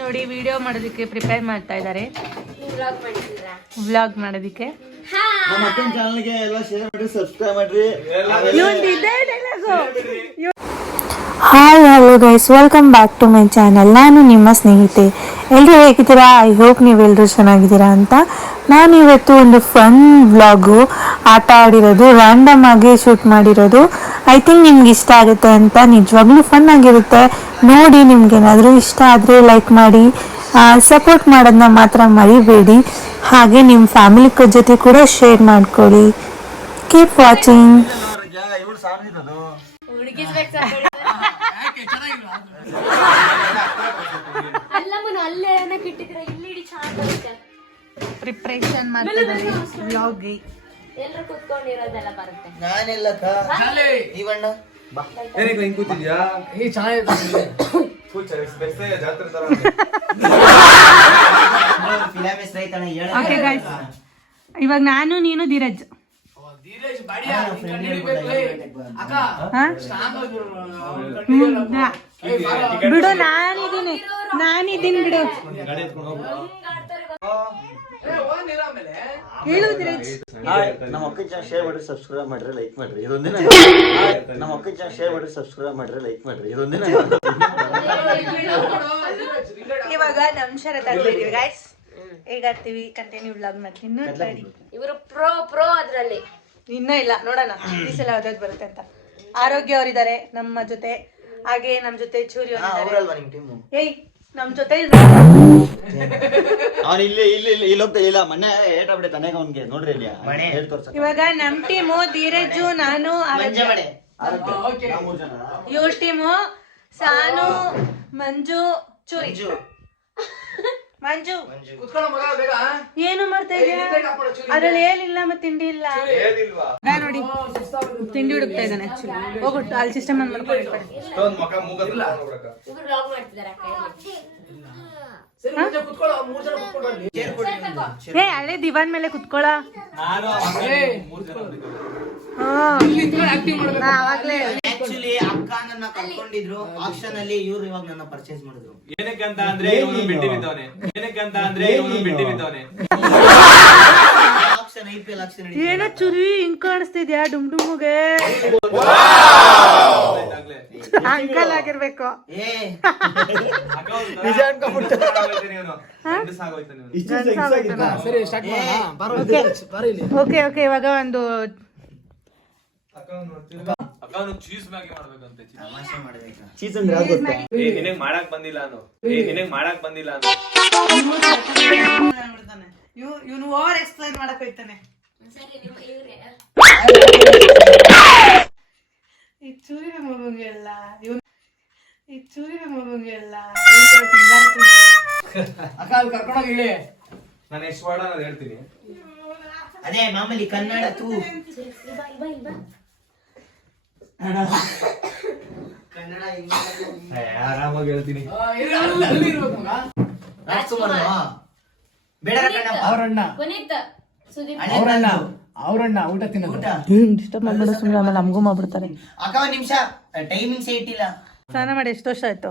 ನೋಡಿ ವಿಡಿಯೋ ಮಾಡೋದಕ್ಕೆ ಪ್ರಿಪೇರ್ ಮಾಡ್ತಾ ಇದ್ದಾರೆ. ವ್ಲಾಗ್ ಮಾಡೋದಕ್ಕೆ. ನಮ್ಮ ಅಕ್ಕನ ಚಾನಲ್ಗೆ ಎಲ್ಲ ಶೇರ್ ಮಾಡಿ ಸಬ್ಸ್ಕ್ರೈಬ್ ಮಾಡ್ರಿ. Hi hello guys welcome back to my channel ನಾನು ನಿಮ್ಮ ಸ್ನೇಹಿತೆ. ಎಲ್ಲರೂ ಹೇಗಿದ್ದೀರಾ? ಐ ಹೋಪ್ ನೀವೆಲ್ಲರೂ ಚೆನ್ನಾಗಿದ್ದೀರಾ ಅಂತ. ನಾನು ಇವತ್ತು ಒಂದು ಫನ್ ವ್ಲಾಗು ಆಟ ಆಡಿರೋದು ರ್ಯಾಂಡಮ್ ಆಗಿ ಶೂಟ್ ಮಾಡಿರೋದು. ಐ ಥಿಂಕ್ ನಿಮ್ಗೆ ಇಷ್ಟ ಆಗುತ್ತೆ ಅಂತ ನಿಜವಾಗ್ಲೂ ಫನ್ ಆಗಿರುತ್ತೆ. ನೋಡಿ ನಿಮ್ಗೇನಾದರೂ ಇಷ್ಟ ಆದರೆ ಲೈಕ್ ಮಾಡಿ. ಸಪೋರ್ಟ್ ಮಾಡೋದನ್ನ ಮಾತ್ರ ಮರಿಬೇಡಿ. ಹಾಗೆ ನಿಮ್ಮ ಫ್ಯಾಮಿಲಿ ಜೊತೆ ಕೂಡ ಶೇರ್ ಮಾಡ್ಕೊಳ್ಳಿ. ಕೀಪ್ ವಾಚಿಂಗ್ ಇವಳು ಸಾಮಿರೋದು ಅಲ್ಲಮ್ಮನ ಅಲ್ಲೇ ಏನಕ್ಕೆ ಇಟ್ಟಿದ್ರೆ ಇಲ್ಲಿ ಇಡಿ ಚೆನ್ನಾಗಿ ಬರುತ್ತೆ ಪ್ರಿಪ್ರೇಷನ್ ಮಾಡ್ತಿದ್ದಾರೆ. ವ್ಲಾಗ್ ಎಲ್ಲರೂ ಕುತ್ಕೊಂಡಿರೋದೆಲ್ಲ ಬರುತ್ತೆ. ಏನಕ್ಕೆ ಹಿಂಗ್ ಕೂತಿದ್ಯಾ? ಏ ಚೆನ್ನಾಗಿದೆ ಜಾತ್ರೆ ತರ ಓಕೆ ಗೈಸ್ ಇವಾಗ ನಾನು ನೀನು ಧೀರಜ್. ಬಿಡು ನಾನಿದ್ದೀನಿ. ನಾನಿದ್ದೀನಿ ಬಿಡು. ನಮ್ಮ ಅಕ್ಕನ ಚಾನಲ್ ಶೇರ್ ಮಾಡ್ರಿ ಸಬ್ಸ್ಕ್ರೈಬ್ ಮಾಡ್ರಿ ಲೈಕ್ ಮಾಡ್ರಿ. ಇದೊಂದಿನ ನಮ್ಮ ಅಕ್ಕನ ಚಾನಲ್ ಶೇರ್ ಮಾಡ್ರಿ ಸಬ್ಸ್ಕ್ರೈಬ್ ಮಾಡ್ರಿ ಲೈಕ್ ಮಾಡ್ರಿ. ಇದೊಂದಿನ ಇವಾಗ ನಮ್ ಶರತ್ ಆಗ್ತಿದೀವಿ ಗೈಸ್ ಹೇಗಾಗ್ತೀವಿ ಕಂಟಿನ್ಯೂ ವ್ಲಾಗ್ ಮಾಡ್ತೀನಿ ಇನ್ನೂ ಇವರು ಪ್ರೋ ಪ್ರೋ ಅದ್ರಲ್ಲಿ. ಇನ್ನ ಇಲ್ಲ ನೋಡೋಣ. ಈ ಸಲ ಯಾವ್ದಾವ್ದು ಬರುತ್ತೆ ಅಂತ. ಆರೋಗ್ಯ ಅವರಿದ್ದಾರೆ ನಮ್ಮ ಜೊತೆ. ಹಾಗೆ ನಮ್ ಜೊತೆ ಚೂರಿ ಅವರಿದ್ದಾರೆ ಏಯ್ ನಮ್ ಜೊತೆ ಅವ್ನು ಇಲ್ಲಿ ಇಲ್ಲಿ ಇಲ್ಲಿ ಇಲ್ಲಿ ಹೋಗ್ತಾ ಇಲ್ಲ ಮೊನ್ನೆ ಏಟ ಆಗ್ಬಿಟ್ಟೆ ತನೆಗೆ ಅವ್ನಿಗೆ ನೋಡ್ರಿ ಇಲ್ಲಿ ಹೇಳ್ ತೋರ್ಸ ಇವಾಗ ನಮ್ ಟೀಮು ಧೀರಜು ನಾನು ಆರೋಗ್ಯ ಇವ್ರ ಟೀಮು ಸಾನು ಮಂಜು ಚೂರಿ. ಮಂಜು. ಏನು ಮಾಡ್ತಾ ಇದೀಯ? ಅದ್ರಲ್ಲಿ ಏನಿಲ್ಲ ಮತ್ತೆ ತಿಂಡಿ ಇಲ್ಲ. ನಾ ನೋಡಿ ತಿಂಡಿ ಹುಡುಕ್ತಾ ಇದ್ದಾನೆ ಹೋಗ್ಬಿಟ್ಟು ಅಲ್ಲಿ ಸಿಸ್ಟಮ್ ಅನ್ನು ಮಾಡ್ಕೊಂಡು. ಇಷ್ಟೊಂದ್ ಮಕ ಮೂಗ ನೋಡ್ಬೇಕ ಇವ್ರು ವ್ಲಾಗ್ ಮಾಡ್ತಿದ್ದಾರೆ ಅಕ್ಕ ಏ ಅಲ್ಲೇ ದಿವಾನ್ ಮೇಲೆ ಕುತ್ಕೊಳ ಅವಾಗ್ಲೇ ಆಕ್ಚುಲಿ ಅಕ್ಕ ನನ್ನ ಕರ್ಕೊಂಡಿದ್ರು ಆಕ್ಷನ್ ಅಲ್ಲಿ ಇವ್ರು ಇವಾಗ ನನ್ನ ಪರ್ಚೇಸ್ ಮಾಡಿದ್ರು ಏನಕ್ಕೆ ಅಂತ ಅಂದ್ರೆ ಇವನು ಬಿಟ್ಟಿ ಬಿದ್ದವನೆ ಏನಕ್ಕೆ ಅಂತ ಅಂದ್ರೆ ಇವನು ಬಿಟ್ಟಿ ಬಿದ್ದವನೆ action I P L action ಏನೋ ಚುರಿ ಹಿಂಗ್ ಕಾಣಿಸ್ತಿದ್ಯಾ ಡುಮ್ ಡುಮ್ಗೆ ಅಂಕಲ್ ಆಗಿರ್ಬೇಕು ಏ ನಿಜ ಓಕೆ ಓಕೆ ಇವಾಗ ಒಂದು ಚೀಸ್ ಮ್ಯಾಗಿ ಮಾಡ್ಬೇಕಂತೆ. ತಮಾಷೆ ಮಾಡ್ಬೇಕಾ? ಚೀಸ್ ಅಂದ್ರೆ ಯಾವ್ದು ಗೊತ್ತಾ? ಏ ನಿನಗ್ ಮಾಡಕ್ ಬಂದಿಲ್ಲ ಅನು. ಏ ನಿನಗ್ ಮಾಡಕ್ ಬಂದಿಲ್ಲ ಅನು. ಇವನು ಓವರ್ ಎಕ್ಸ್ಪ್ಲೈನ್ ಮಾಡಕ್ ಹೋಯ್ತಾನೆ. ಈ ಚೂರಿನ ಮಗುಂಗೆಲ್ಲ ಇವನು ಈ ಚೂರಿನ ಮಗುಂಗೆಲ್ಲ ನಾನು ಎಷ್ಟು ವರ್ಡ್ ಅನ್ನೋದು ಹೇಳ್ತೀನಿ. ಅದೇ ಮಾಮೂಲಿ ಕನ್ನಡ ತೂ. ಆರಾಮಾಗಿ ಹೇಳ್ತೀನಿ. ರಾಜ್ಕುಮಾರ್ ಬೇಡ ಕನ್ನಡ ಅವರಣ್ಣ. ಪುನೀತ್. ಸುದೀಪ್. ಅವರಣ್ಣ. ಅವರಣ್ಣ ಊಟ ತಿನ್ನೋದು. ಊಟ. ಡಿಸ್ಟರ್ಬ್ ಮಾಡ್ಬೇಡ ಸುಮ್ಮನೆ ಆಮೇಲೆ ನಮಗೂ ಮಾಡ್ಬಿಡ್ತಾರೆ. ಅಕ್ಕ ನಿಮಿಷ. ಟೈಮಿಂಗ್ಸ್ ಇಟ್ಟಿಲ್ಲ. ಸ್ನಾನ ಮಾಡಿ ಎಷ್ಟು ವರ್ಷ ಆಯ್ತು?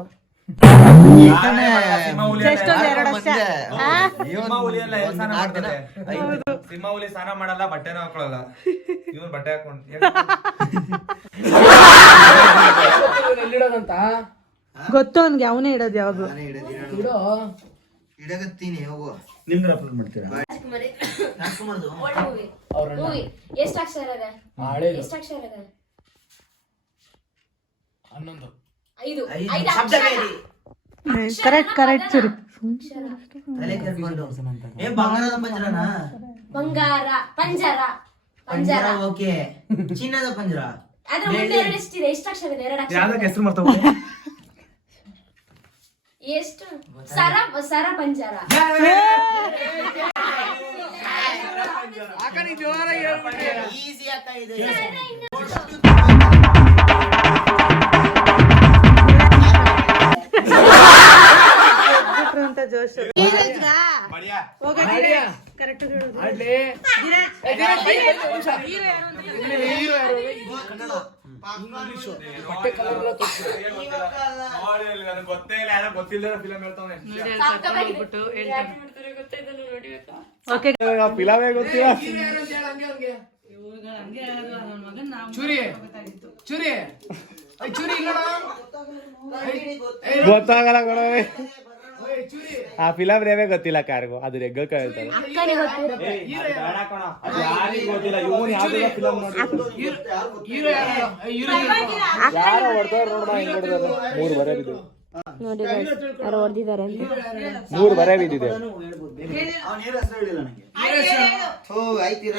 ಸಿಂಹ ಹುಲಿ ಸ್ನಾನ ಮಾಡಲ್ಲ ಬಟ್ಟೆನೂ ಹಾಕೊಳಲ್ಲ ಇವನ್ ಬಟ್ಟೆ ಹಾಕೊಂಡು ಎಲ್ಲಿಡೋದಂತ? ಗೊತ್ತು ಅವ್ನಿಗೆ ಅವನೇ ಇಡೋದು ಯಾವಾಗ್ಲೂ ಇಡೋ. ಇಡಗತ್ತೀನಿ ಹೋಗು. ನಿಮ್ದ್ರ ಅಪ್ಲೋಡ್ ಮಾಡ್ತೀರಾ? ರಾಜ್ಕುಮಾರಿ. ರಾಜ್ಕುಮಾರ್ದು? ಒಳ್ಳೆ ಮೂವಿ ಅವರಣ್ಣ ಮೂವಿ ಎಷ್ಟು ಅಕ್ಷರ ಇದೆ? ಹಳೇದು ಎಷ್ಟು ಅಕ್ಷರ ಇದೆ? ಹನ್ನೊಂದು. ಐದು ಐದು ಕರೆಕ್ಟ್ ಕರೆಕ್ಟ್ ಸರಿ. ತಲೆ ಕೆರ್ಕೊಂಡು ಏ ಬಂಗಾರದ ಪಂಜರನ? ಬಂಗಾರ ಪಂಜರ ಪಂಜರ. ಓಕೆ. ಚಿನ್ನದ ಪಂಜರ. ಅದ್ರ ಮುಂದೆ ಎರಡು ಎಷ್ಟಿದೆ ಎಷ್ಟು ಅಕ್ಷರ ಇದೆ? ಎರಡು ಅಕ್ಷರ. ಹೆಸರು ಮಾಡ್ತಾವ ಎಷ್ಟು? ಸರ ಸರ ಪಂಜರ. ಈಸಿ ಆಗ್ತಾ ಇದೆ. ಗೊತ್ತಿಲ್ಲದ ಫಿಲಮ್ ಹೇಳ್ತಾವನೆ ಫಿಲಮೇ ಗೊತ್ತಿಲ್ಲ ಚೂರಿ ಚೂರಿ ಗೊತ್ತಾಗಲ್ಲ ಚೂರಿ. ಆ ಫಿಲಮ್ ನೇಮೇ ಗೊತ್ತಿಲ್ಲ ಕಾರ್ಗೋ. ಅದು ರೆಗ್ಗ ಹೇಳ್ತಾರೆ. ಗೊತ್ತಿಲ್ಲ. ಇವನು ಫಿಲಂ ಫಿಲಮ್ ಹೀರೋ ಯಾರು ಹೊಡೆದವ್ರು ನೋಡ್ದ ಹಿಂಗ್ ಮೂರು ಬರ ಬಿದ್ದು ನೋಡಿ ಯಾರು ಹೊಡೆದಿದ್ದಾರೆ ಅಂತ. ಮೂರು ಬರೆ ಬಿದ್ದಿದೆ. ಅವ್ನ ಹೀರೋ ಹೆಸರು ಹೇಳಿಲ್ಲ ನಂಗೆ? ಥೂ ಆಯ್ತೀರ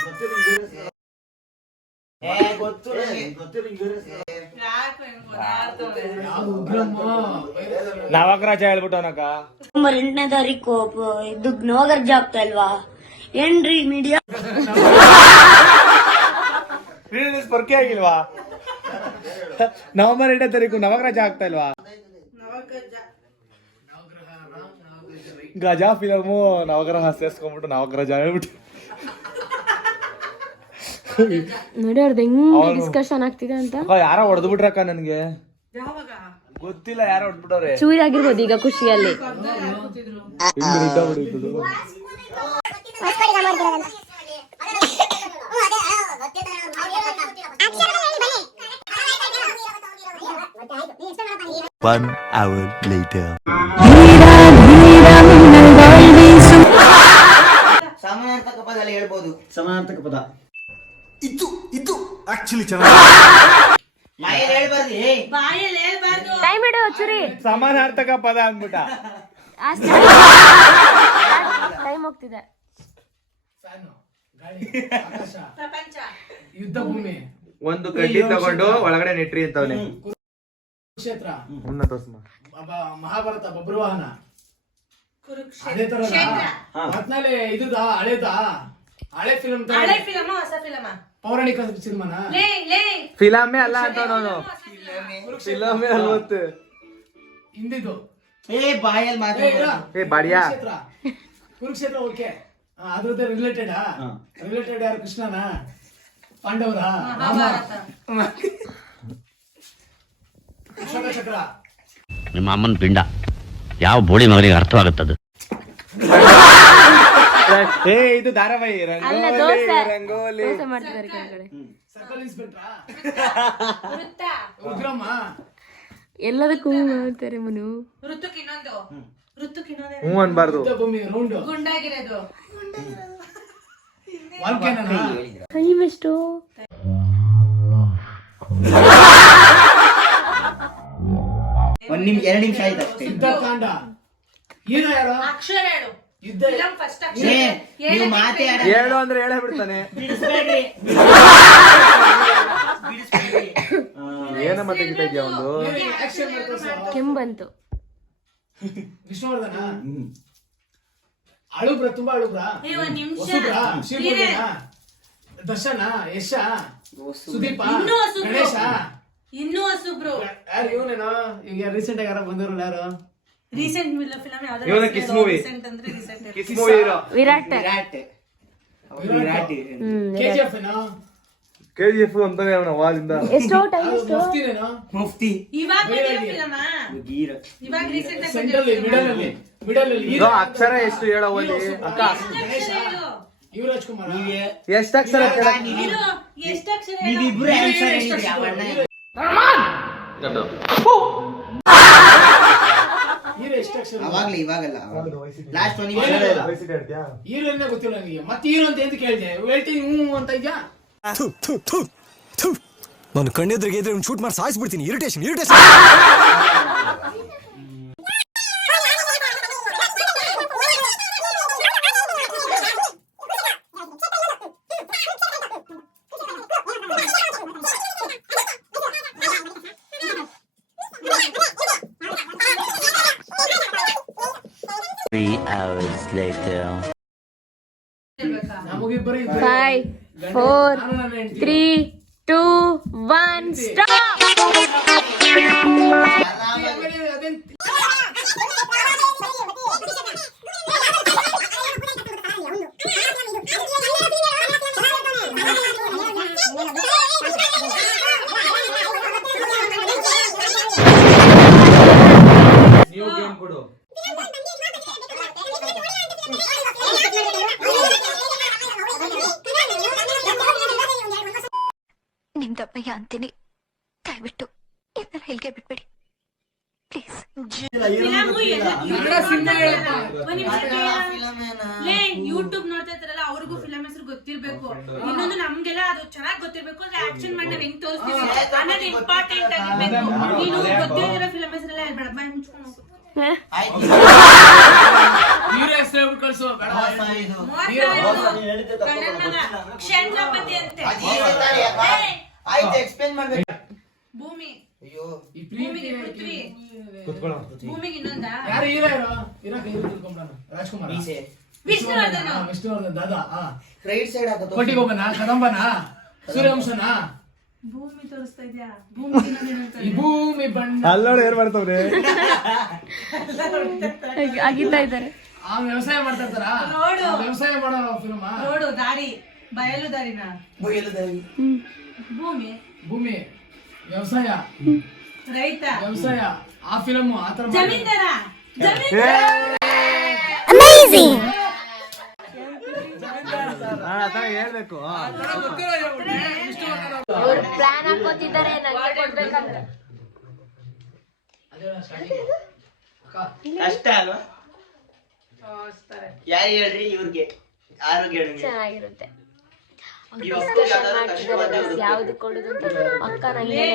ಗೊತ್ತಿಲ್ಲ ಗೊತ್ತು ಹೇಳ್ಬಿಟ್ಟು ಹೇಳ್ಬಿಟ್ಟವನಕ್ಕ ನಂಬರ್ ಎಂಟನೇ ತಾರೀಕು ಇದು ನೋಗರ್ಜ ಆಗ್ತಾ ಇಲ್ವಾ ಏನ್ರಿ ಮೀಡಿಯಾ ಸ್ಪರ್ಕೆ ಆಗಿಲ್ವಾ? ನವೆಂಬರ್ ಎಂಟನೇ ತಾರೀಕು ನವಗ್ರಾಜ ಆಗ್ತಾ ಇಲ್ವಾ? ಗಜಾ ಫಿಲಮು ನವಗ್ರಹ ಸೇರ್ಸ್ಕೊಂಡ್ಬಿಟ್ಟು ನವಗ್ರಹ ಹೇಳ್ಬಿಟ್ಟು. ನೋಡಿ ಅವ್ರದ್ದು ಹೆಂಗ್ ಡಿಸ್ಕಷನ್ ಆಗ್ತಿದೆ ಅಂತ? ಯಾರೋ ಹೊಡೆದು ಬಿಟ್ರಕ್ಕ ನನ್ಗೆ? ಗೊತ್ತಿಲ್ಲ ಯಾರೋ ಹೊಡೆದ್ಬಿಟ್ಟವ್ರೆ ಚೂರಿ ಆಗಿರ್ಬೋದು ಈಗ ಖುಷಿಯಲ್ಲಿ. One hour later. ಸಮಾನಾರ್ಥಕ ಪದದಲ್ಲಿ ಹೇಳ್ಬೋದು. ಸಮಾನಾರ್ಥಕ ಪದ. ಇದು ಇದು ಆಕ್ಚುಲಿ ಬಾಯಲ್ಲಿ ಹೇಳ್ಬಾರ್ದು ಟೈಮ್ ಇಡು ಚುರಿ. ಸಮಾನಾರ್ಥಕ ಪದ ಅಂದ್ಬಿಟ್ಟ. ಟೈಮ್ ಹೋಗ್ತಿದೆ. ಫ್ಯಾನು ಗಾಳಿ ಆಕಾಶ ಯುದ್ಧ ಭೂಮಿ. ಒಂದು ಕಡ್ಡಿ ತಗೊಂಡು ಒಳಗಡೆ ನೆಟ್ರಿ ಅಂತವನೆ. ಕುರುಕ್ಷೇತ್ರ. ಉನ್ನತ ಮಹಾಭಾರತ ಬಬ್ರುವಾಹನ. ಅದೇ ತರ ಹಳೇದ? ಹಳೆ ಫಿಲ್ಮ್ ಹಳೆ ಫಿಲಮ್ ಹೊಸ ಫಿಲಮ್ ಪೌರಾಣಿಕ ಸಿನಿಮಾನ? ಫಿಲಮೇ ಅಲ್ಲ ಅಂತ ನಾನು ಫಿಲಮೇ. ಅಲ್ವತ್ತು ಹಿಂದಿದು ಏ ಬಾಯಲ್ಲಿ ಏ, ಮಾತಾಡ ಇಲ್ಲ. ಏ ಬಾಡಿಯಾ? ಕುರುಕ್ಷೇತ್ರ. ಕುರುಕ್ಷೇತ್ರ ಓಕೆ. ಅದ್ರದ್ದು ರಿಲೇಟೆಡ್ ರಿಲೇಟೆಡ್ ಯಾರು ಕೃಷ್ಣನ? ಪಾಂಡವರ? ಅಶೋಕ ಚಕ್ರ ನಿಮ್ಮ ಅಮ್ಮನ ಪಿಂಡ. ಯಾವ ಬೋಳಿ ಮಗನಿಗೆ ಅರ್ಥವಾಗುತ್ತದು? ಏ ಇದು ಧಾರಾವಾಹಿ. ರಂಗೋಲಿ ರಂಗೋಲಿ. ಮಾಡ್ತಿದ್ದಾರೆ ಕೆಳಗಡೆ. ಎಲ್ಲದಕ್ಕೂ ಮಾಡ್ತಾರೆ ಮನು. ಹ್ಞೂ ಅನ್ಬಾರ್ದು. ಯುದ್ಧ ಭೂಮಿ ರೌಂಡ್. ವಾಲ್ಕೆನನ? ಟೈಮ್ ಎಷ್ಟು ಒಂದ್ ನಿಮಿಷ ಎರಡು ನಿಮಿಷ ಆಯ್ತು ಅಷ್ಟೇ. ಅಕ್ಷರ ಏ, ನೀವು ಹೇಳು ಅಂದ್ರೆ ಹೇಳೇ ಬಿಡ್ತಾನೆ. ಏನ ಮತ್ತೆ ಇದೆಯಾ ಒಂದು? ಕೆಂಬಂತು. ವಿಷ್ಣುವರ್ಧನ? ಅಳುಬ್ರ ತುಂಬಾ ಅಳುಬ್ರ? ದರ್ಶನ ಯಶ? ಸುದೀಪ? ಗಣೇಶ? ಇನ್ನೂ ಹೊಸಬ್ರು ಯಾರು ಇವನೇನೋ ಈಗ ರೀಸೆಂಟ್ ಆಗಿ ಯಾರೋ ಬಂದವರು ಯಾರು? ರೀಸೆಂಟ್ ಫಿಲಮ್ ಇವನ ಕಿಸ್ ಮೂವಿ ಅಂದ್ರೆ recent Kiss movie hero Virat. Virat. Virat. KGF KGF ಅಂತಾನೆ ಅವನ ವಾಲಿಂದ. ಎಷ್ಟೋ ಟೈಮ್ ಎಷ್ಟು. ಮುಫ್ತಿ ಇವಾಗ ಗೀರ. ಇವಾಗ ರೀಸೆಂಟ್ ಆಗಿ ಸೆಂಟ್ರಲ್ ಮಿಡಲ್ ಅಲ್ಲಿ ಮಿಡಲ್ ಅಲ್ಲಿ ಇದು ಅಕ್ಷರ ಎಷ್ಟು ಹೇಳೋ ಅಲ್ಲಿ? ಅಕ್ಕ. ಯುವರಾಜ್ ಕುಮಾರ್. ಎಷ್ಟು ಅಕ್ಷರ ಎಷ್ಟು ಅಕ್ಷರ ನೀವಿಬ್ರು ಆನ್ಸರ್ ಹೇಳಿದ್ರಿ ಅವಣ್ಣ ಹೀರೋ ಎಷ್ಟು ಅಕ್ಷರ ಅವಾಗ್ಲೇ ಇವಾಗಲ್ಲ ಲಾಸ್ಟ್ ಒನ್ ಹೀರೋನೇ ಗೊತ್ತಿಲ್ಲ ನನಗೆ ಮತ್ತೆ ಹೀರೋ ಅಂತ ಎಂತ ಕೇಳಿದೆ? ಹೇಳ್ತೀನಿ ಹ್ಞೂ ಅಂತ ಇದ್ಯಾ? ನಾನು ಕಣ್ಣೆದ್ರಿಗೆ ಇದ್ರೆ ಶೂಟ್ ಮಾಡಿ ಸಾಯಿಸ್ಬಿಡ್ತೀನಿ. Irritation irritation Three hours later. Five, four, three, two, one, stop! Film ಏನ? ಲೇ ಯೂಟ್ಯೂಬ್ ನೋಡ್ತಾ ಇರ್ತಾರಲ್ಲ ಅವ್ರಿಗೂ ಫಿಲಮ್ ಹೆಸರು ಗೊತ್ತಿರ್ಬೇಕು. ಇನ್ನೊಂದು ನಮ್ಗೆಲ್ಲ ಅದು ಚೆನ್ನಾಗಿ ಗೊತ್ತಿರ್ಬೇಕು ಅಂದ್ರೆ ಆಕ್ಷನ್ ಮಾಡಿ ನಾವ್ ಹೆಂಗ್ ತೋರಿಸ್ತೀವಿ. ಅನ್ನೋದು ಇಂಪಾರ್ಟೆಂಟ್ ಆಗಿರ್ಬೇಕು ನೀನು ಗೊತ್ತಿರೋ ಫಿಲಮ್ ಹೆಸರೆಲ್ಲ ಹೇಳ್ಬೇಡ. ಬಾಯ್ ಮುಚ್ಕೊಂಡು. ಕ್ಷೇತ್ರಪತಿ ಅಂತೆ. ಭೂಮಿ. ಅಯ್ಯೋ. ಈ ಪ್ರೀತಿ ಭೂಮಿಗೆ ಪೃಥ್ವಿ ಕುತ್ಕೊಳ್ಳೋ ಭೂಮಿಗೆ ಇನ್ನೊಂದ ಯಾರು ಹೀರೋ ಇರೋ ಹೀರೋ ಕೈ ತಿಳ್ಕೊಂಡ್ಬಿಡೋಣ ರಾಜ್ಕುಮಾರ್. ಮೀಸೆ ವಿಷ್ಣುವರ್ಧನ್. ಹಾ, ವಿಷ್ಣುವರ್ಧನ್ ದಾದಾ ಆ. ರೈಟ್ ಸೈಡ್ ಹಾಕೋದು ಕೋಟಿಗೊಬ್ಬನ ಕದಂಬನ ಸೂರ್ಯವಂಶನ. ಭೂಮಿ ತೋರಿಸ್ತಾ ಇದ್ಯಾ? ಭೂಮಿ ಇನ್ನೊಂದ್ ಈ ಭೂಮಿ ಬಣ್ಣ ಅಲ್ಲೋಡು ಏನ್ ಮಾಡ್ತಾವ್ರೆ? ಆಗಿಲ್ಲ ಇದ್ದಾರೆ. ಆ ವ್ಯವಸಾಯ ಮಾಡ್ತಾ ಇರ್ತಾರ? ನೋಡು. ವ್ಯವಸಾಯ ಮಾಡೋ ಫಿಲ್ಮ್ ರೋಡು ದಾರಿ. ಬಯಲು ದಾರಿನ? ಬಯಲುದಾರಿ. ಭೂಮಿ. ಭೂಮಿ. ವ್ಯವಸಾಯ. ರೈತ. ವ್ಯವಸಾಯ. ಆ ಫಿಲಮ್ ಆತರ ಜಮೀನ್ದಾರ. ಅಮೇಜಿಂಗ್ ಹೇಳ್ಬೇಕು. ಪ್ಲಾನ್ ಹಾಕೋತಿದ್ದಾರೆ ನಂಗೆ ಕೊಡ್ಬೇಕಂತ. ಕಷ್ಟ ಅಲ್ವಾ? ಯಾರು ಹೇಳ್ರಿ ಇವ್ರಿಗೆ? ಆರೋಗ್ಯ ಚೆನ್ನಾಗಿರುತ್ತೆ. ಹುಡುಕ್ಬೇಕು. ಯಾವ್ದು ಕೊಡುದು ಅಂತ ಅಕ್ಕ ನಂಗೆ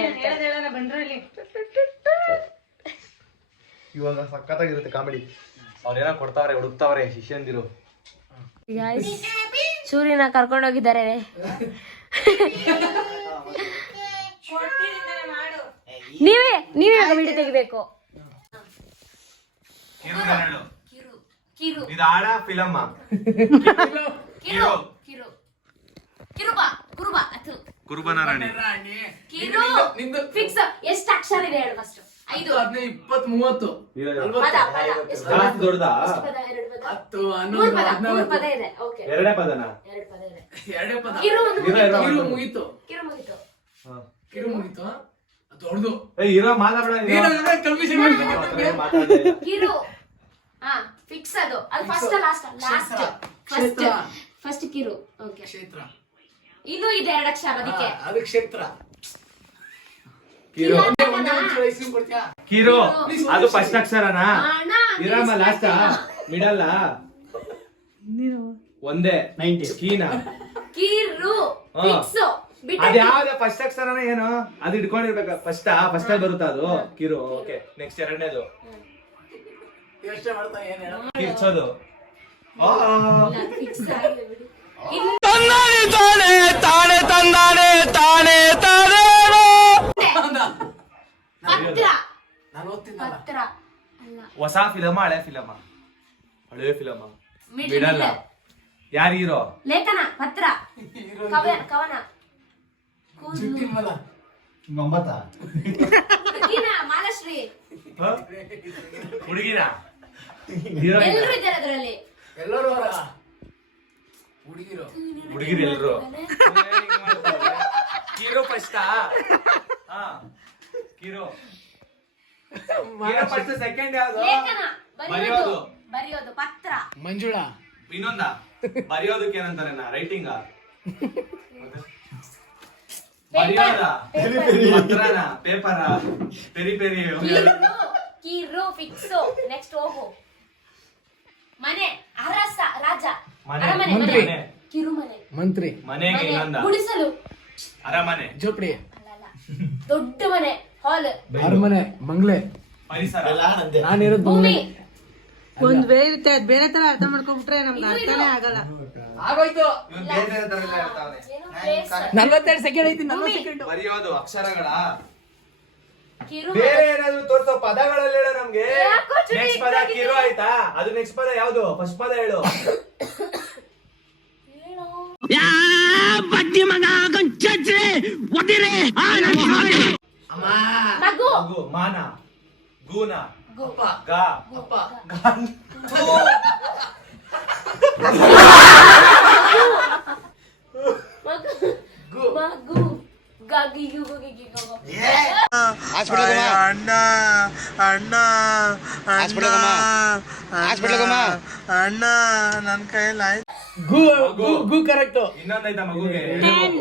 ಇವಾಗ ಸಖತ್ತಾಗಿರುತ್ತೆ ಕಾಮಿಡಿ. ಅವ್ರೇನ ಕೊಡ್ತಾವ್ರೆ ಹುಡುಕ್ತಾವ್ರೆ ಶಿಷ್ಯಂದಿರು. ಸೂರ್ಯನ ಕರ್ಕೊಂಡೋಗಿದ್ದಾರೆ. ನೀವೇ ನೀವೇ ವಿಡಿಯೋ ತೆಗಿಬೇಕು. ಕಿರು ಇದು ಆಡ ಫಿಲಮ್ಮ. ಕಿರು. ಕಿರು. ಕಿರುಬ ಕುರುಬ ಅದು ಕುರುಬನ ರಾಣಿ ಕಿರು ನಿಂದು ಫಿಕ್ಸ್ ಎಷ್ಟು ಅಕ್ಷರ ಇದೆ ಹೇಳು ಫಸ್ಟ್ ಐದು. ಹದಿನೈದು ಇಪ್ಪತ್ ಮೂವತ್ತು. ಪದ ಪದ. ಎಷ್ಟು ಪದ? ದೊಡ್ಡದಾ? ಎಷ್ಟು ಪದ? ಎರಡು ಪದ? ಹತ್ತು ಮೂರು ಹನ್ನೊಂದು ಪದ ಮೂರು ಪದ ಇದೆ. ಓಕೆ. ಎರಡೇ ಪದನ? ಎರಡು ಪದ ಇದೆ. ಎರಡೇ ಪದ. ಕಿರು ಒಂದು ಕಿರು ಮುಗೀತು. ಕಿರು ಮುಗೀತು. ಕಿರು ಮುಗೀತು. ಕಿರು ಮುಗೀತು ದೊಡ್ಡದು. ಏ ಇರೋ ಮಾತಾಡ ಕಮಿಷನ್ ಕಿರು. ಹಾ ಫಿಕ್ಸ್ ಅದು. ಅದು first last last first first ಕಿರು. ಓಕೆ. ಕ್ಷೇತ್ರ. ಇನ್ನೂ ಇದೆ ಎರಡು ಅಕ್ಷರ ಅದಕ್ಕೆ ಅದು ಕ್ಷೇತ್ರ. ಕಿರೋ. ಕಿರು ಅದು ಫಸ್ಟ್ ಅಕ್ಷರನಾ? ವಿರಾಮ ಲಾಸ್ಟ ಮಿಡಲ್ಲ ಒಂದೇ. ನೈಂಟಿ ಕೀನಾ? ಕಿರು. ಫಿಕ್ಸ್ ಫಸ್ಟ್ ಅಕ್ಷರನ ಏನು? ಅದು ಇಟ್ಕೊಂಡಿರ್ಬೇಕು. ಫಸ್ಟ್ ಫಸ್ಟ್ ಅಲ್ಲಿ ಬರುತ್ತಾ ಅದು? ಕಿರು ಓಕೆ. ನೆಕ್ಸ್ಟ್ ಎರಡನೇದು. ಕಿರ್ಚೋದು. ಪತ್ರ ಅಲ್ಲ. ಹೊಸ ಫಿಲಮ ಹಳೆ ಫಿಲಮ. ಹಳೆ ಫಿಲಮ. Middle, middle middle. ಯಾರು ಹೀರೋ ಲೇಖನ ಪತ್ರ ಕವನ ಕವನ. ಕೂದಲು. ಜುಟ್ಟಿಲ್ವಲ್ಲ ಒಂಬತ್ತ ಹುಡುಗಿನ ಮಾಲಶ್ರೀ? ಹುಡುಗಿನ? ಹೀರೋ ಎಲ್ಲರೂ ಇದ್ದಾರೆ ಅದರಲ್ಲಿ? ಎಲ್ಲರೂ ಅವರ? ಹುಡುಗಿರು. ಹುಡುಗಿರು ಎಲ್ರು. Hero first? ಹಾ. ಹೀರೋ. ಫಸ್ಟ್ ಸೆಕೆಂಡ್ ಯಾವ್ದು? ಬರೆಯೋದು ಬರೆಯೋದು. ಪತ್ರ. ಮಂಜುಳಾ. ಇನ್ನೊಂದ? ಬರೆಯೋದಕ್ಕೆ ಏನಂತಾರೆ ನಾ ರೈಟಿಂಗ್ ಬರೆಯೋದ? ಪತ್ರನ? ಪೇಪರ? ಪೆರಿ ಪೆರಿ ಕಿರು ಫಿಕ್ಸ್ ಫಿಕ್ಸು ನೆಕ್ಸ್ಟ್ ಹೋಗು. ಮನೆ ಅರಸ ರಾಜ. ಮನೆ. ಅರಮನೆ ಮಂತ್ರಿ. ಮನೆ ಮಂತ್ರಿ. ಮನೆಗೆ ಮನೆ. ಗುಡಿಸಲು. ಅರಮನೆ. ಜೋಪಡಿ. ಅಲ್ಲ ಅಲ್ಲ ದೊಡ್ಡ ಮನೆ. ಹಾಲ್. ಅರಮನೆ ಮಂಗ್ಲೆ ಪರಿಸರ. ನಾನಿರೋದು ಭೂಮಿ. ಒಂದ್ ಬೇರೆ ಇರುತ್ತೆ ಅದ್ ಬೇರೆ ತರ ಅರ್ಥ ಮಾಡ್ಕೊಂಡ್ಬಿಟ್ರೆ ನಮ್ಗೆ ಅರ್ಥನೇ ಆಗಲ್ಲ. ಆಗೋಯ್ತು. ಇವ್ನು ಬೇರೆ ಬೇರೆ ತರ ಎಲ್ಲ ಹೇಳ್ತಾವ್ನೆ. ಏನು place? ನಲ್ವತ್ತೆರಡು ಸೆಕೆಂಡ್ ಐತಿ ನಲ್ವತ್ತು ಸೆಕೆಂಡ್ ಬರೆಯೋದು ಅಕ್ಷರಗಳ. ಬೇರೆ ಏನಾದ್ರು ತೋರ್ಸೋ ಪದಗಳಲ್ಲಿ ಹೇಳು ನಮ್ಗೆ. ಯಾಕೋ ಚೂರಿ ನೆಕ್ಸ್ಟ್ ಪದ ಇದ್ದಾಗಿದೆ. ಕಿರು ಆಯ್ತಾ? ಅದು ನೆಕ್ಸ್ಟ್ ಪದ ಯಾವ್ದು? ಫಸ್ಟ್ ಪದ ಹೇಳು. ಮಗು ಗು ಮಾನ. ಗೂನ. ಗು. ಗಾ. ಅಪ್ಪ ಮಗು. ಮಗು. ಗಾಗಿ ಗು ಗು ಅಣ್ಣ ಅಣ್ಣ ಹಾಸ್ಪಿಟಲ್ ಗು. ಅಣ್ಣ ನನ್ನ ಅಣ್ಣ ನನ್ನ ಕೈಯಲ್ಲಿ ಗು ಗು ಗು ಕರೆಕ್ಟ್. ಇನ್ನೊಂದೈತ ಮಗುಗೆ? ನೈನ್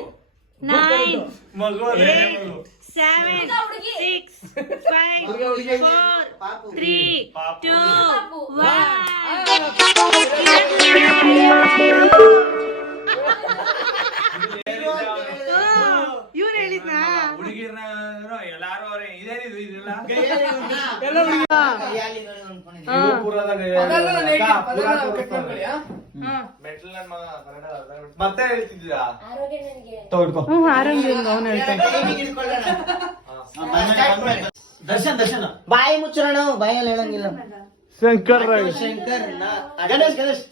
ಮಗು. Seven six five four three two ಪಾಪು. ಇವ್ರು ಹೇಳಿದ್ನಾ ಹುಡುಗಿರ್ನ ಎಲ್ಲಾರು ಅವ್ರೆ ಇದೇನಿದು ಇದೆಲ್ಲ ಅದೆಲ್ಲ ನಾನು ಹೇಳ್ತೀನಿ, ಅದೆಲ್ಲ ಕಟ್ ಮಾಡ್ಕೊಳ್ಳಿ, ಆ? ಮೆಟ್ಲು ನನ್ ಮಗ ಕನ್ನಡ ಅರ್ಧ ಬಿಟ್ಟು- ಮತ್ತೆ ಹೇಳ್ತಿದ್ದೀರಾ? ದರ್ಶನ್ ದರ್ಶನ್. ಬಾಯಿ ಮುಚ್ಚೋಣ ಬಾಯಲ್ಲಿ ಹೇಳಂಗಿಲ್ಲ. ಶಂಕರ್ ಶಂಕರ್ ಗಣೇಶ್ ಗಣೇಶ್.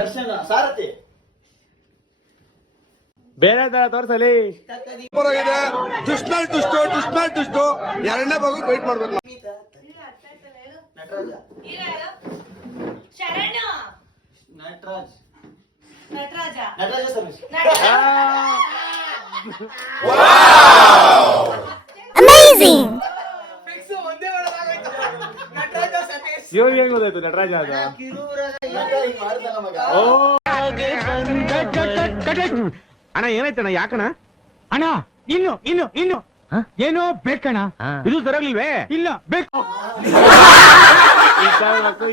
ದರ್ಶನ ಸಾರಥಿ. ಬೇರೆ ತರ ತೋರ್ಸಲಿ. ದುಷ್ಮಲ್ ದುಷ್ಟು ದುಷ್ಮಲ್ ದುಷ್ಟು. ಎರಡನೇ ಭಾಗ ವೇಟ್ ಮಾಡ್ಬೇಕು ನಟರಾಜ ಶರಣು. ನಟರಾಜ್. ನಟರಾಜ. ನಟರಾಜ ಸಮೇಶ್ ಫಿಕ್ಸ್ ಒಂದೇ ಒಳಗಾಗೋಯ್ತು. ನಟರಾಜ ಇವಾಗ ಹೆಂಗ್ ಗೊತ್ತಾಯ್ತು ನಟರಾಜ ಅದು? ಹಿಂಗ್ ಮಾಡ್ದಲ್ಲ ಮಗ ಅಣ್ಣ ಏನಾಯ್ತಣ್ಣ ಯಾಕಣ ಅಣ್ಣ ಇನ್ನು ಇನ್ನು ಇನ್ನು. ಏನು ಬೇಕಣ್ಣ. ಇದು ಸರಿಯಾಗ್ಲಿಲ್ವೇ? ಇಲ್ಲ ಬೇಕು.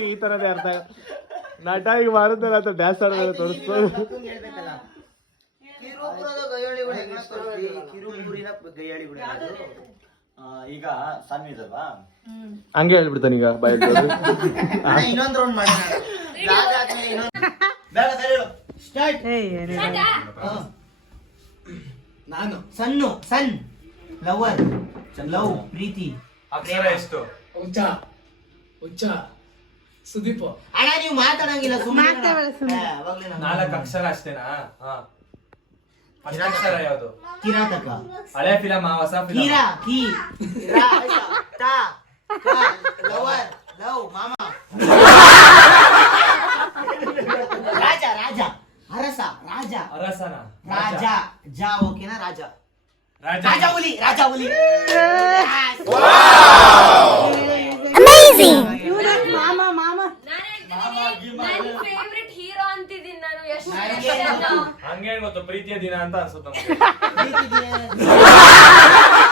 ಈ ತರದೇ ಅರ್ಥ. ನಟ ಈಗ ಮಾಡಿದ್ರೆ ಅಥವಾ ಡ್ಯಾನ್ಸ್ ತೋರಿಸ್ತಿ? ಈಗ ಸಣ್ಣ ಅಲ್ವಾ ಹಂಗೆ ಹೇಳ್ಬಿಡ್ತಾನೆ ಈಗ ಬಾಯ್ ಇನ್ನೊಂದು ರೌಂಡ್ ಮಾಡಿ ಬೇಡ ಸ್ಟಾರ್ಟ್ ನಾನು ಸಣ್ಣು ಸನ್ ಲವರ್ ಲವ್ ಪ್ರೀತಿ ಅಕ್ಷರ ಎಷ್ಟು? ಹುಚ್ಚ ಹುಚ್ಚ. ಸುದೀಪ್. ಅಣ್ಣ ನೀವು ಮಾತಾಡಂಗಿಲ್ಲ ಸುಮ್ಮನೆ ನಾಲ್ಕು ಅಕ್ಷರ ಅಷ್ಟೇನಾ? ಹಾ. ಅಕ್ಷರ ಯಾವುದು? ಕಿರಾತಕ. ಹಳೆ ಫಿಲಂ ಹೊಸ ಫಿಲಮ್ ಕೀರಾ ಕೀ. ರಾ ತಾ ಲವರ್ ಲವ್ ಮಾಮ ರಾಜ ರಾಜ ಅರಸ ರಾಜ. ಅರಸನ ರಾಜ. ಜಾ ಓಕೆನಾ ರಾಜ? ರಾಜ. ರಾಜ ಹುಲಿ ರಾಜ ಹುಲಿ. ಮಾಮ ಮಾಮ? ನಾನು ಹೇಳ್ತೀನಿ ನನ್ನ ಫೇವ್ರೆಟ್ ಹೀರೋ ಅಂತಿದ್ದೀನಿ ನಾನು ಎಷ್ಟು ನನಗೆ ಹಂಗೆ ಗೊತ್ತು ಪ್ರೀತಿಯ ದಿನ ಅಂತ ಅನ್ಸುತ್ತೆ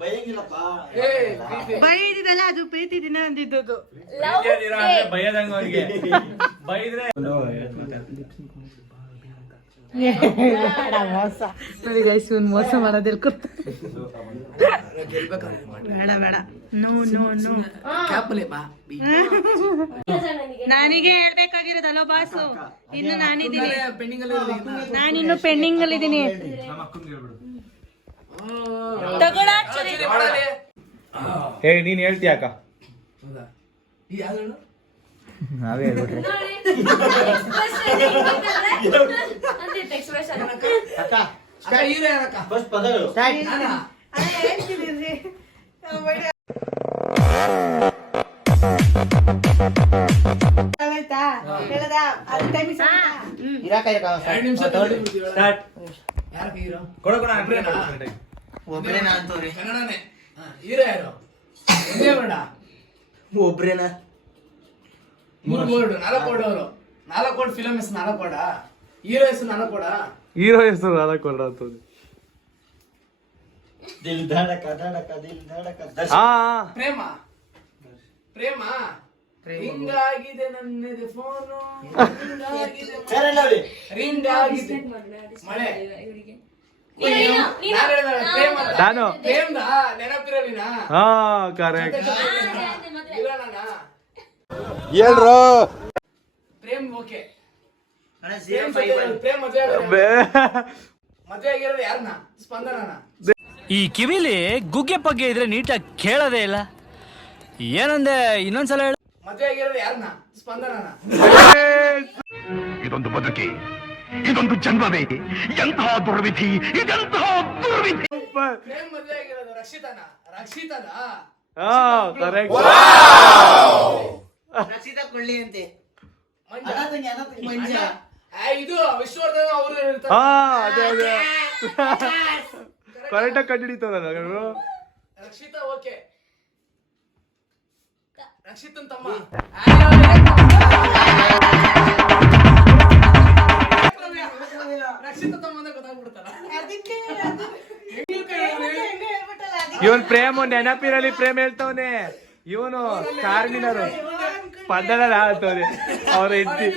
ಬೈಯಂಗಿಲ್ಲಪ್ಪ ಏ ಪ್ರೀತಿ. ಬೈದಿದ್ದಲ್ಲ ಅದು ಪ್ರೀತಿ ದಿನ ಅಂದಿದ್ದದು ಪ್ರೀತಿಯ ದಿನ ಅಂದ್ರೆ ಬೈಯದಂಗ ಅವ್ರಿಗೆ ಬೈದ್ರೆ ಮೋಸ ನೋಡಿ ಗೈಸ್ ಇವ್ನು ಮೋಸ ಮಾಡೋದಿಲ್ಲ ಗೊತ್ತ ಬೇಡ ಬೇಡ ನೋ ನೋ ನೋ ಬಾಸು ಇನ್ನು ನಾನಿದ್ದೀನಿ. ನಾನಿನ್ನು ಪೆಂಡಿಂಗ್ ಅಲ್ಲಿ ಇದ್ದೀನಿ ನಮ್ಮ ಅಕ್ಕಂಗೆ ಹೇಳ್ಬಿಡು ತಗೊಳ ಸರಿ, ಮಾಡಲಿ. ಹೇ ನೀನ್ ಹೇಳ್ತೀಯ ಅಕ್ಕ ನಾವೇ ಹೇಳ್ಬಿಟ್ರೆ. ಇರಾಕ ಇರಾಕ. Start hero? ಕೊಡ ಕೊಡ. ಒಬ್ರೇನಾ ಅಂತವ್ರಿ ಕನ್ನಡನೇ. ಹಾ, ಹೀರೋ ಯಾರು? ಒಂದೇ ಬೇಡ ಒಬ್ರೇನಾ ಮೂರು ಬೋರ್ಡ್ ನಾಲ್ಕು ಬೋರ್ಡ್ ಅವರು. ನಾಲ್ಕು ಬೋರ್ಡ್ ಫಿಲಮ್ ಹೆಸರು ನಾಲ್ಕು ಬೋರ್ಡ? ಹೀರೋ ಹೆಸರು ನಾಲ್ಕು ಬೋರ್ಡ? ಹೀರೋ ಹೆಸರು ನಾಲ್ಕು ಕೊಡ ಅಂತವ್ರಿ. ದಿಲ್ ಧಡಕ ಧಡಕ ದಿಲ್ ಧಡಕ. ಹಾ ಪ್ರೇಮ? ಪ್ರೇಮ? ಹಿಂಗಾಗಿದೆ ನನ್ನದು ಫೋನು ಹಿಂಗಾಗಿದೆ ರಿಂಗ್ ಆಗಿದೆ ಮಳೆ. ನೀನು ಹಾ ಕರೆಕ್ಟ್ ಹೇಳ್ರು. ಪ್ರೇಮ್ ಓಕೆ. ಪ್ರೇಮ್ ಮದ್ವೆ ಮದ್ವೆ ಆಗಿರೋದು ಯಾರನ್ನ? ಸ್ಪಂದನನ? ಈ ಕಿವಿಲಿ ಗುಗ್ಗೆ ಪಗ್ಗೆ ಇದ್ರೆ ನೀಟಾಗಿ ಕೇಳೋದೇ ಇಲ್ಲ. ಏನಂದೆ ಇನ್ನೊಂದ್ಸಲ ಹೇಳು. ಮದ್ವೆ ಆಗಿರೋದು ಯಾರನ್ನ? ಸ್ಪಂದನನ? ಇದೊಂದು ಬದುಕಿ. ಇದೊಂದು ಜನ್ಮವೇ ಎಂತಹ ದುರ್ವಿಧಿ ಇದೆಂತಹ ದುರ್ವಿಧಿ ರಕ್ಷಿತನ ರಕ್ಷಿತನ ಕರೆಕ್ಟ್ ರಕ್ಷಿತ ಕೊಳ್ಳಿ ಅಂತೆ ಮಂಜ ಅನಾಥಂಗೆ ಅನಾಥಂಗೆ ಮಂಜ ಆ, ಇದು ವಿಶ್ವವರ್ಧನ ಅವರು ಇರ್ತಾರೆ ಹಾ ಅದೇ ಅದೇ ಕರೆಕ್ಟಾಗಿ ಕಂಡಿಡಿತಾವ ನಾನು ರಕ್ಷಿತಾ ಓಕೆ ರಕ್ಷಿತನ್ ತಮ್ಮ ರಕ್ಷಿತ ಇವನ್ ಪ್ರೇಮ ನೆನಪಿರಲಿ ಪ್ರೇಮ ಹೇಳ್ತವನೆ. ಇವನು ಕಾರ್ಮಿನರು ಸ್ಪಂದನ. ಅಂತವ್ರೆ ಅವ್ರ ಹೆಂಡತಿ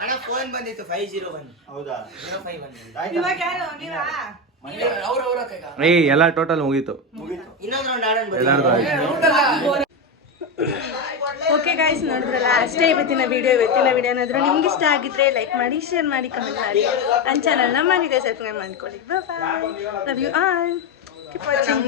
ಅಣ್ಣ ಫೋನ್ ಬಂದಿತ್ತು ಫೈವ್ ಜೀರೋ ಒನ್ ಹೌದಾ? ಜೀರೋ ಫೈವ್ ಬಂದಿತ್ತು ಏಯ್ ಎಲ್ಲ ಟೋಟಲ್ ಮುಗೀತು. ಓಕೆ ಗಾಯ್ಸ್ ನೋಡಿದ್ರಲ್ಲ ಅಷ್ಟೇ ಇವತ್ತಿನ ವಿಡಿಯೋ ಇವತ್ತಿನ ವಿಡಿಯೋ ಏನಾದರೂ ನಿಮ್ಗೆ ಇಷ್ಟ ಆಗಿದ್ರೆ ಲೈಕ್ ಮಾಡಿ ಶೇರ್ ಮಾಡಿ ಕಮೆಂಟ್ ಮಾಡಿ. ನನ್ನ ಚಾನಲ್ನ ಮಾಡಿದೆ ಸಬ್ಸ್ಕ್ರೈಬ್ ಮಾಡ್ಕೊಳ್ಳಿ. Bye love you all keep watching